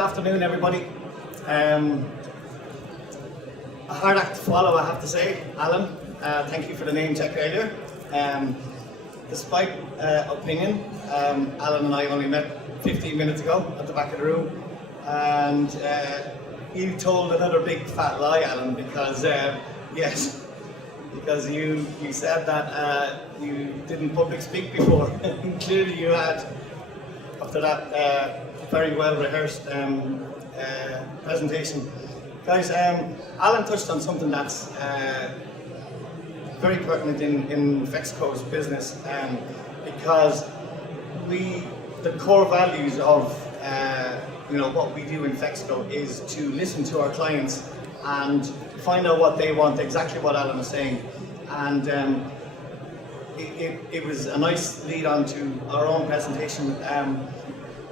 afternoon, everybody. A hard act to follow, I have to say. Alan, thank you for the name check earlier. Despite opinion, Alan and I only met 15 minutes ago at the back of the room, and you told another big fat lie, Alan, because yes, because you said that you didn't public speak before. Clearly you had, after that very well rehearsed presentation. Guys, Alan touched on something that's very pertinent in FEXCO's business, because the core values of what we do in FEXCO is to listen to our clients and find out what they want, exactly what Alan was saying. And it was a nice lead on to our own presentation.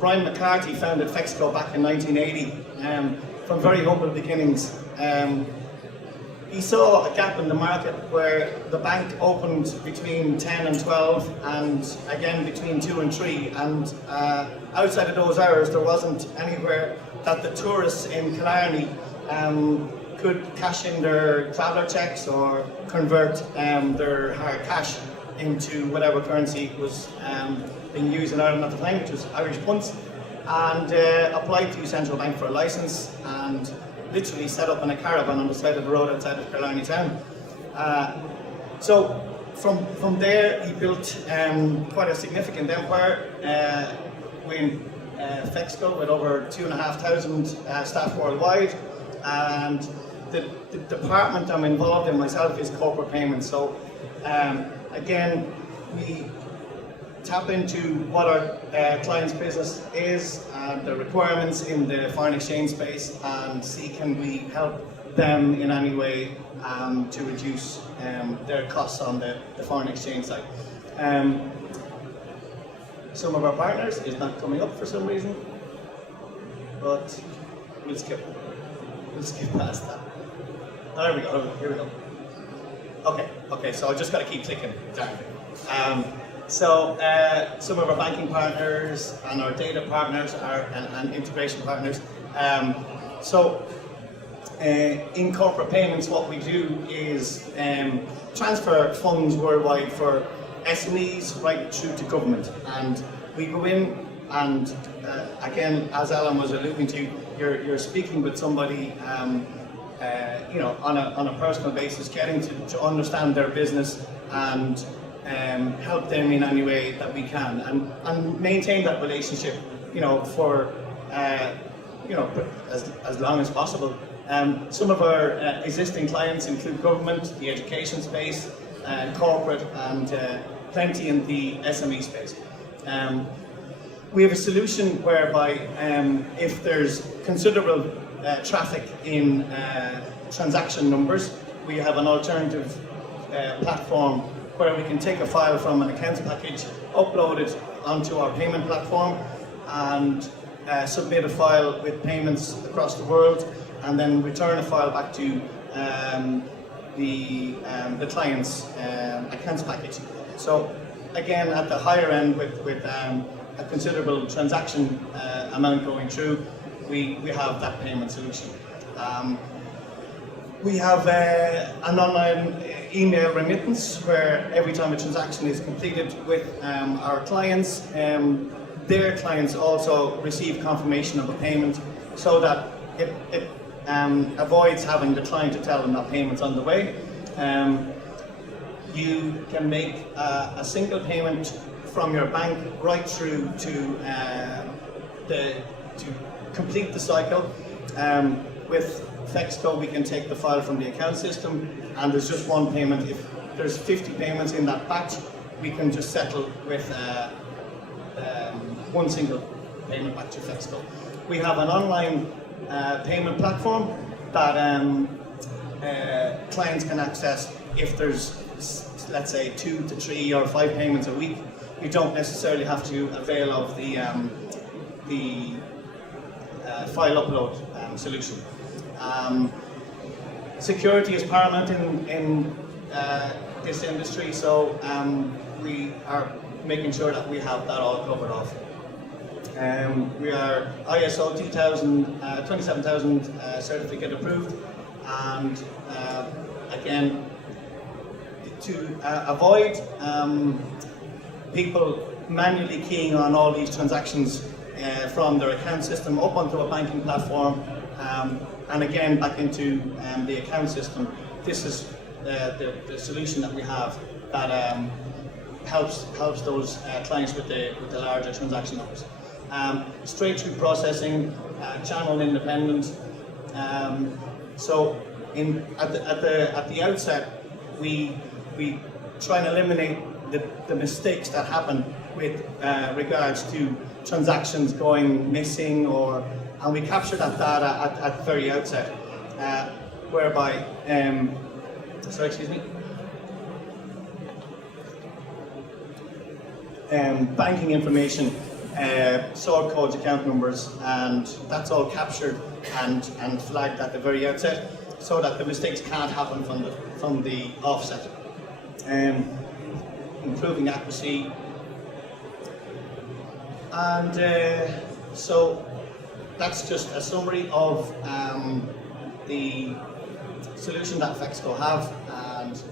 Brian McCarthy founded FEXCO back in 1980 from very humble beginnings. He saw a gap in the market where the bank opened between 10 and 12 and again between 2 and 3, and outside of those hours there wasn't anywhere that the tourists in Killarney could cash in their traveller checks or convert their hard cash into whatever currency was being used in Ireland at the time, which was Irish punts, and applied to Central Bank for a licence and literally set up in a caravan on the side of the road outside of Killarney town. So from there he built quite a significant empire with FEXCO, with over 2,500 staff worldwide, and the department I'm involved in myself is corporate payments. So again, we tap into what our client's business is and the requirements in the foreign exchange space, and see can we help them in any way to reduce their costs on the foreign exchange side. Some of our partners is not coming up for some reason, but we'll skip past that. There we go, here we go. Okay, so I just got to keep clicking. So some of our banking partners and our data partners and integration partners. In corporate payments, what we do is transfer funds worldwide for SMEs right through to government, and we go in and again, as Alan was alluding to, you're speaking with somebody on a personal basis, getting to understand their business and help them in any way that we can, and maintain that relationship, for as long as possible. Some of our existing clients include government, the education space, corporate, and plenty in the SME space. We have a solution whereby if there's considerable traffic in transaction numbers, we have an alternative platform where we can take a file from an accounts package, upload it onto our payment platform, and submit a file with payments across the world, and then return a file back to the client's accounts package. So again, at the higher end, with a considerable transaction amount going through, we have that payment solution. We have an online email remittance where every time a transaction is completed with our clients, their clients also receive confirmation of a payment, so that it avoids having the client to tell them that payment's on the way. You can make a single payment from your bank right through to complete the cycle. With FEXCO, we can take the file from the account system, and there's just one payment. If there's 50 payments in that batch, we can just settle with one single payment back to FEXCO. We have an online payment platform that clients can access if there's, let's say, 2 to 3 or 5 payments a week. You don't necessarily have to avail of the file upload solution. Security is paramount in this industry, so we are making sure that we have that all covered off. We are ISO 27000 certificate approved, and again, to avoid people manually keying on all these transactions from their account system up onto a banking platform, and again back into the account system. This is the solution that we have that helps those clients with the larger transaction numbers. Straight through processing, channel independent. So at the outset, we try and eliminate the mistakes that happen with regards to transactions going missing, and we capture that data at the very outset, whereby banking information, sort codes, account numbers, and that's all captured and flagged at the very outset, so that the mistakes can't happen from the offset. Improving accuracy, and so that's just a summary of the solution that FEXCO have, and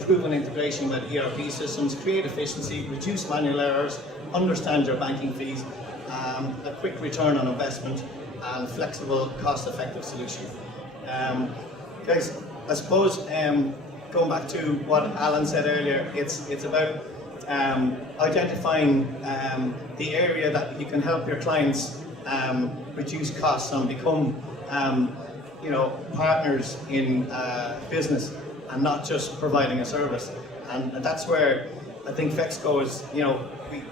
proven integration with ERP systems, create efficiency, reduce manual errors, understand your banking fees, a quick return on investment, and flexible, cost-effective solution. Guys, I suppose going back to what Alan said earlier, it's about identifying the area that you can help your clients reduce costs and become partners in business, and not just providing a service. And that's where I think FEXCO is,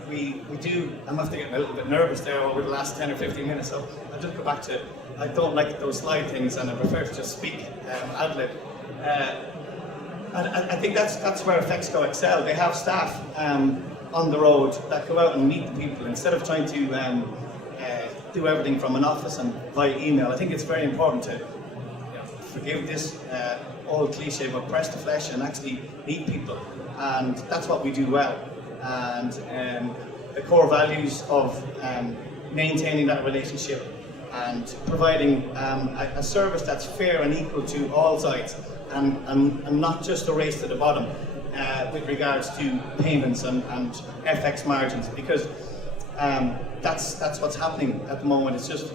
we do, I'm after getting a little bit nervous there over the last 10 or 15 minutes, so I'll just go back to, I don't like those slide things, and I prefer to just speak ad-lib. And I think that's where FEXCO excel. They have staff on the road that go out and meet the people, instead of trying to do everything from an office and via email. I think it's very important to, forgive this old cliche, but press the flesh and actually meet people, and that's what we do well. And the core values of maintaining that relationship and providing a service that's fair and equal to all sides, and not just a race to the bottom with regards to payments and FX margins, because that's what's happening at the moment. It's just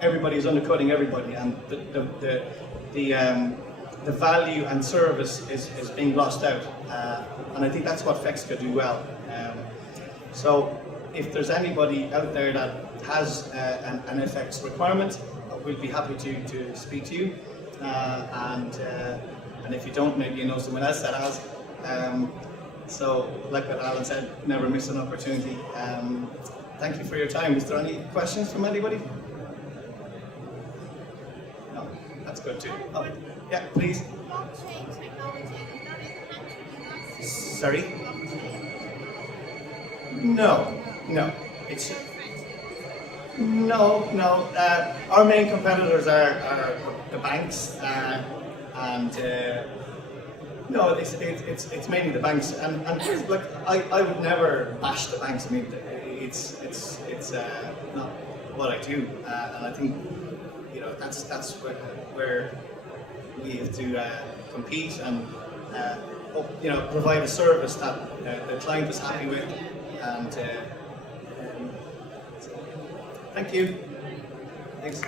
everybody's undercutting everybody, and the value and service is being lost out, and I think that's what FEXCO do well. So if there's anybody out there that has an FX requirement, we'll be happy to speak to you, and if you don't, maybe you know someone else that has. So like what Alan said, never miss an opportunity. Thank you for your time. Is there any questions from anybody? No, that's good too. Oh, yeah, please. Blockchain technology, that is Sorry? No. It's no. Our main competitors are the banks, and no, it's mainly the banks. And like I would never bash the banks. I mean, it's not what I do, and I think that's where we have to compete and provide a service that the client is happy with, and so, thank you. Thanks.